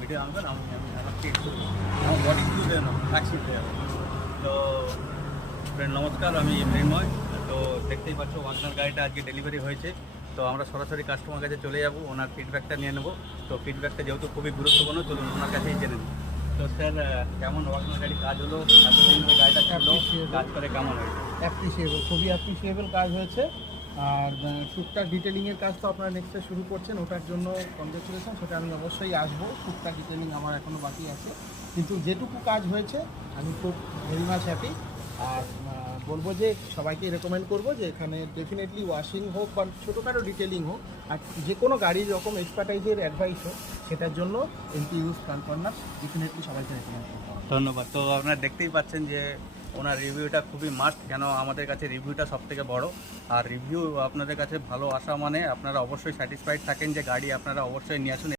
Video আনবেন, আমি আমাকে একটু আমার বডি ভিউ দেন অ্যাক্সিড দেওয়া। তো ফ্রেন্ড নমস্কার, আমি মৃন্ময়। তো দেখতেই পাচ্ছ ওয়াগনার গাড়িটা আজকে ডেলিভারি হয়েছে। তো আমরা সরাসরি কাস্টমার কাছে চলে যাব, ওনার ফিডব্যাকটা নিয়ে নেবো। তো ফিডব্যাকটা যেহেতু খুবই গুরুত্বপূর্ণ, চলুন ওনার কাছেই জেনে নিই। তো স্যার, কেমন ওয়াগনার গাড়ি কাজ হলো? এতদিন যে গাড়িটা ছিল কাজ করে কেমন হয়েছে? অ্যাপ্রিসিয়েবল, খুবই অ্যাপ্রিসিয়েবল কাজ হয়েছে। আর টুকটাক ডিটেলিংয়ের কাজ তো আপনারা নেক্সটে শুরু করছেন, ওটার জন্য কংগ্রেচুলেশন। সেটা আমি অবশ্যই আসবো। টুকটাক ডিটেলিং আমার এখনও বাকি আছে, কিন্তু যেটুকু কাজ হয়েছে আমি খুব ভেরি মাচ হ্যাপি। আর বলবো যে সবাইকে রেকমেন্ড করবো যে এখানে ডেফিনেটলি ওয়াশিং হোক বা ছোটোখাটো ডিটেলিং হোক, আর যে কোনো গাড়ির রকম এক্সপার্টাইজের অ্যাডভাইস হোক, সেটার জন্য এমটিইউজ ফ্রন্ট কর্নার ডেফিনেটলি সবাইকে রেকমেন্ড করবো। ধন্যবাদ। তো আপনারা দেখতেই পাচ্ছেন যে ওনার রিভিউটা খুবই মাস্ট, কেন আমাদের কাছে রিভিউটা সবথেকে বড়। আর রিভিউ আপনাদের কাছে ভালো আসা মানে আপনারা অবশ্যই স্যাটিসফাইড থাকেন যে গাড়ি আপনারা অবশ্যই নিয়ে আসুন।